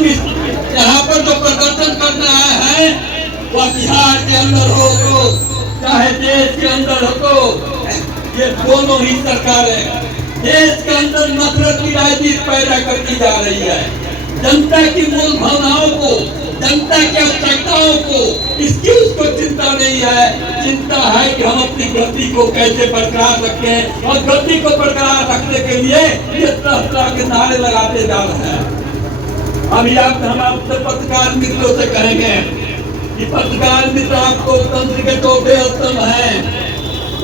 हम यहाँ पर जो प्रदर्शन करने आए हैं वह बिहार के अंदर हो तो चाहे देश के अंदर हो तो ये दोनों ही सरकारें देश के अंदर नफरत की राजनीति पैदा करती जा रही है। जनता की मूल भावनाओं को, जनता की आवश्यकताओं को, इसकी उसको चिंता नहीं है। चिंता है कि हम अपनी गति को कैसे बरकरार रखें, और गति को बरकरार रखने के लिए ये तरह के नारे लगाते जा रहे हैं। अभी आप हम आपसे पत्रकार मित्रों से कहेंगे कि पत्रकार मित्र आपको लोकतंत्र के टोपे उत्तम है,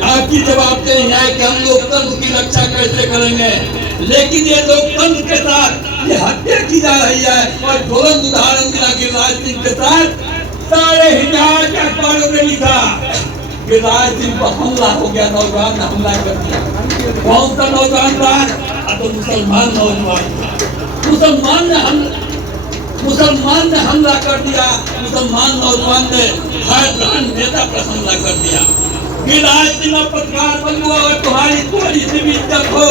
आपकी जवाबदेही है कि हम लोकतंत्र की रक्षा कैसे करेंगे। लेकिन ये लोकतंत्र के साथ ये हत्या की जा रही है। और ज्वलंत उदाहरण मिला गिरिराज सिंह के साथ सारे हिजाज के अखबारों में लिखा गिरिराज सिंह पर हमला हो गया, नौजवान ने हमला कर दिया। कौन सा नौजवान था? तो मुसलमान नौजवान था। मुसलमान ने हमला कर दिया। मुसलमान नौजवान ने हर नेता पर हमला कर दिया। गिरिराज सिंह पत्रकार बंधु, अगर तुम्हारी थोड़ी सी भी इज्जत हो,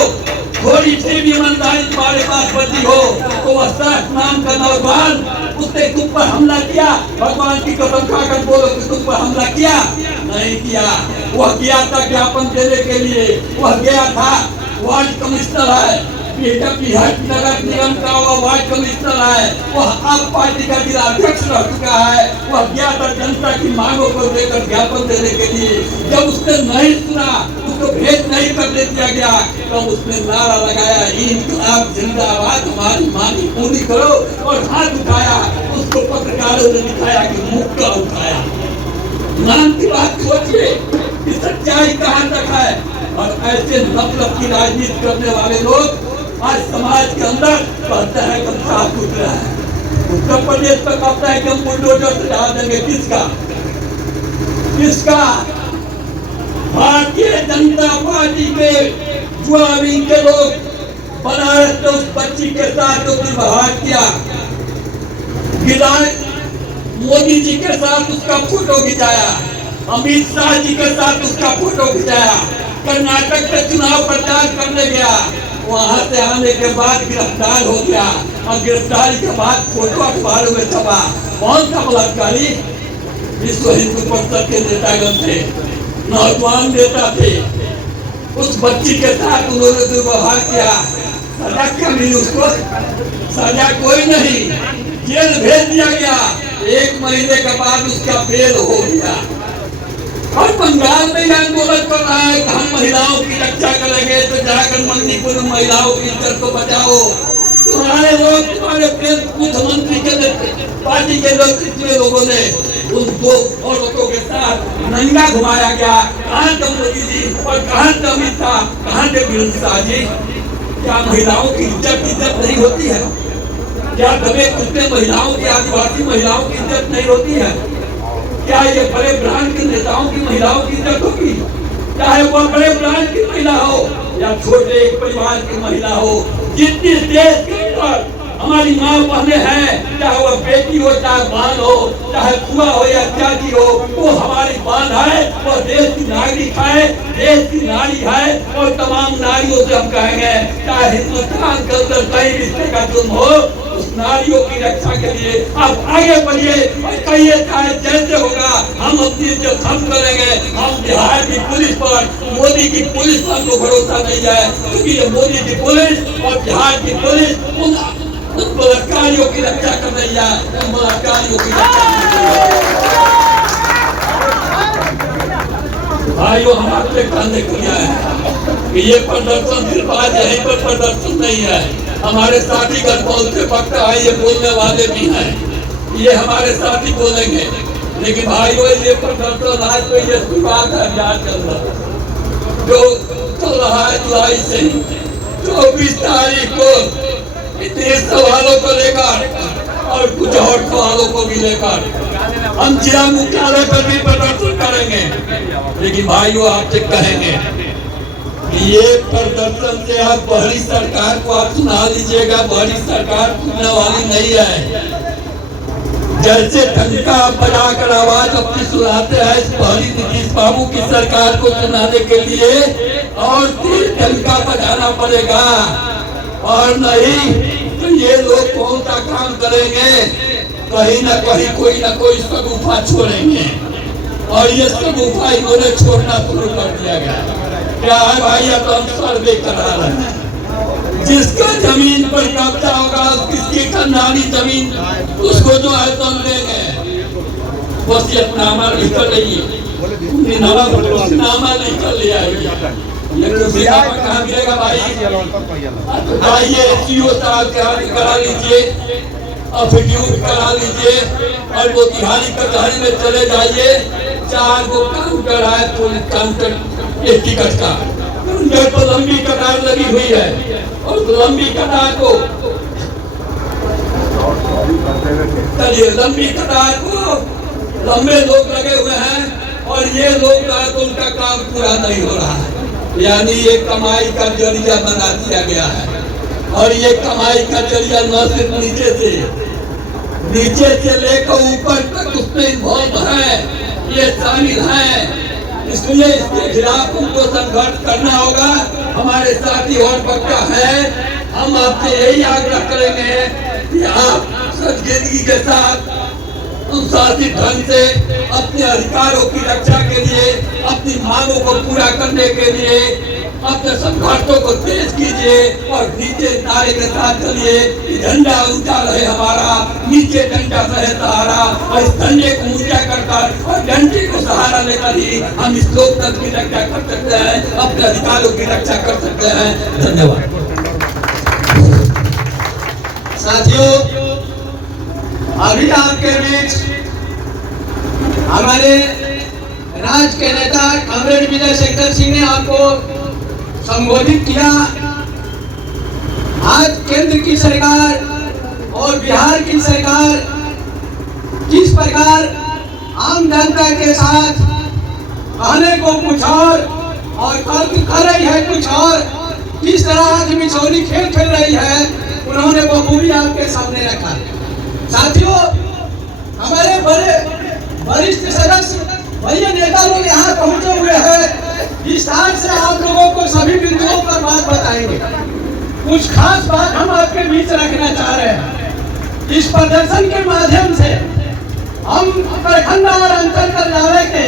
थोड़ी सी भी ईमानदारी तुम्हारे पास बची हो, तो वह साठ नाम का नौजवान उसने तुम पर हमला किया। भगवान की कसम खाकर बोलो कि तुम पर हमला किया? नहीं किया। वह गया था ज्ञापन देने के लिए, वह गया था वार्ड कमिश्नर है, नगर निगम का वह वार्ड कमिश्नर है, वह आप पार्टी का जिला अध्यक्ष रह चुका है। वह गया था जनता की मांगों को लेकर ज्ञापन देने के लिए। जब उसने नहीं सुना, उसको भेद नहीं करने दिया गया, तो उसने नारा लगाया इंकलाब जिंदाबाद, हमारी मांग पूरी करो, और हाथ उठाया। उसको पत्रकारों ने दिखाया कि मुक्का उठाया। नाम की बात सोचिए कि सच्चाई कहाँ तक है। और ऐसे नफरत की राजनीति करने वाले लोग आज समाज के अंदर कहते हैं कि हम साफ सुथरा है। उत्तर प्रदेश पर कहता है कि हम बुलडोजर से डाल देंगे। किसका? भारतीय जनता पार्टी के युवा विंग के लोग बनारस में उस बच्ची के साथ जो दुर्व्यवहार किया, मोदी जी के साथ उसका फोटो खिंचाया, अमित शाह जी के साथ उसका फोटो खिंचाया, कर्नाटक में चुनाव प्रचार करने गया, वहां से आने के बाद गिरफ्तार हो गया, और गिरफ्तारी के बाद फोटो अखबारों में छपा। कौन सा बलात्कारी? विश्व हिंदू परिषद के नेतागण थे, नौजवान नेता थे। उस बच्ची के साथ उन्होंने दुर्व्यवहार किया। सजा क्या मिली उसको? सजा कोई नहीं, जेल भेज दिया गया। 1 महीने के बाद उसका बेल हो गया। और बंगाल में आंदोलन कर रहा है कि हम महिलाओं की रक्षा करेंगे, तो जाकर मणिपुर में महिलाओं की इज्जत को बचाओ। तुम्हारे लोग, तुम्हारे मुख्यमंत्री के पार्टी के लोगों ने उन 2 औरतों के साथ नंगा घुमाया गया। कहाँ थे मोदी जी और कहाँ थे अमित शाह, कहाँ थे वीरेंद्र शाह जी? क्या महिलाओं की इज्जत नहीं होती है? क्या दबे कुचले महिलाओं की, आदिवासी महिलाओं की इज्जत नहीं होती है? क्या ये बड़े ब्रांड के नेताओं की महिलाओं की इज्जत होगी? चाहे वह बड़े ब्रांड की महिला हो या छोटे एक परिवार की महिला हो, जितनी देश के अंदर हमारी माँ बहने हैं, चाहे वह बेटी हो, चाहे बहन हो, चाहे बुआ हो या चाची हो, वो हमारी बहन है, वो देश की नागरिक है, देश की नारी है। और तमाम नारियों से हम कहेंगे, चाहे हिंदुस्तान के अंदर कई रिश्ते का जुर्म हो, उस नारियों की रक्षा के लिए आप आगे बढ़िए और कहिए चाहे जैसे होगा हम अपनी इज्जत हम करेंगे। हम बिहार की पुलिस पर, मोदी की पुलिस पर तो भरोसा नहीं है, क्योंकि ये मोदी की पुलिस और बिहार की पुलिस उन बलात्कारियों की रक्षा कर रही है, उन बलात्कारियों की रक्षा। भाइयों, हम आपसे कहने के लिए है कि ये प्रदर्शन सिर्फ आज यहीं पर प्रदर्शन नहीं है। हमारे साथीगण बहुत से वक्त आए, ये बोलने वाले भी हैं, ये हमारे साथी बोलेंगे। लेकिन भाइयों, ये प्रदर्शन आज तो ये शुरुआत है बिहार के अंदर, जो चल रहा है जुलाई से 24 तारीख को इतने सवालों को लेकर और कुछ और सवालों को भी लेकर हम जिला मुख्यालय पर भी प्रदर्शन करेंगे। लेकिन भाइयों, आपसे कहेंगे कि ये प्रदर्शन से आप बहरी सरकार को आप सुना लीजिएगा। बहरी सरकार सुनने वाली नहीं है। जैसे ठनका बजाकर आवाज अपनी सुनाते हैं, इस बहरी नीतीश बाबू की सरकार को सुनाने के लिए और तेज ठनका बजाना पड़ेगा। और नहीं तो ये लोग कौन सा छोटा काम करेंगे, कहीं ना कहीं कोई ना कोई शगुफा छोड़ेंगे, और ये शगुफा इन्होंने छोड़ना शुरू कर दिया गया। क्या है भाई, अब हम सर्वे करा रहे हैं, जिसका जमीन पर कब्जा होगा, किसकी खानदानी जमीन, उसको जो है तुम देंगे। वसीयतनामा लिखकर रहिए, नामा लिखकर ले आइए। कहाँ मिलेगा भाई? आइए सीओ साहब के हाथ करा लीजिए, अफिड्यूट करा लीजिए, और वो तिहारी कचहरी में चले जाइए। 4 गो काउंटर है, पुलिस काउंटर एक टिकट का, उनके तो लंबी कतार लगी हुई है, और लंबी कतार को चलिए, लंबी कतार को लंबे लोग लगे हुए हैं, और ये लोग जो है तो उनका काम पूरा नहीं हो रहा है। यानी ये कमाई का जरिया बना दिया गया है, और ये कमाई का जरिया न सिर्फ नीचे से लेकर ऊपर तक उसमें इन्वॉल्व है, ये शामिल है। इसलिए इसके खिलाफ उनको संघर्ष करना होगा। हमारे साथी और पक्का है, हम आपसे यही आग्रह करेंगे कि आप संजीदगी के साथ अनुशासित ढंग से अपने अधिकारों की रक्षा के लिए, अपनी मांगों को पूरा करने के लिए अपने संघर्षों को तेज कीजिए, और नीचे नारे के साथ चलिए। झंडा ऊंचा रहे हमारा, नीचे डंडा रहे सहारा, और इस झंडे को ऊंचा कर और डंडे को सहारा लेकर ही हम इस लोकतंत्र की रक्षा कर सकते हैं, अपने अधिकारों की रक्षा कर सकते हैं। धन्यवाद साथियों, अभी आपके बीच हमारे राज्य के नेता कॉमरेड विजय शेखर सिंह ने आपको संबोधित किया। आज केंद्र की सरकार और बिहार की सरकार किस प्रकार आम जनता के साथ कहने को कुछ और कर रही है कुछ और, किस तरह आज मिचौली खेल खेल रही है, उन्होंने बखूबी आपके सामने रखा। साथियों, हमारे बड़े वरिष्ठ सदस्य भैया नेता लोग यहाँ पहुंचे हुए हैं, विस्तार से आप लोगों को सभी बिंदुओं पर बात बताएंगे। कुछ खास बात हम आपके बीच रखना चाह रहे हैं। इस प्रदर्शन के माध्यम से हम प्रखंड और अंतर के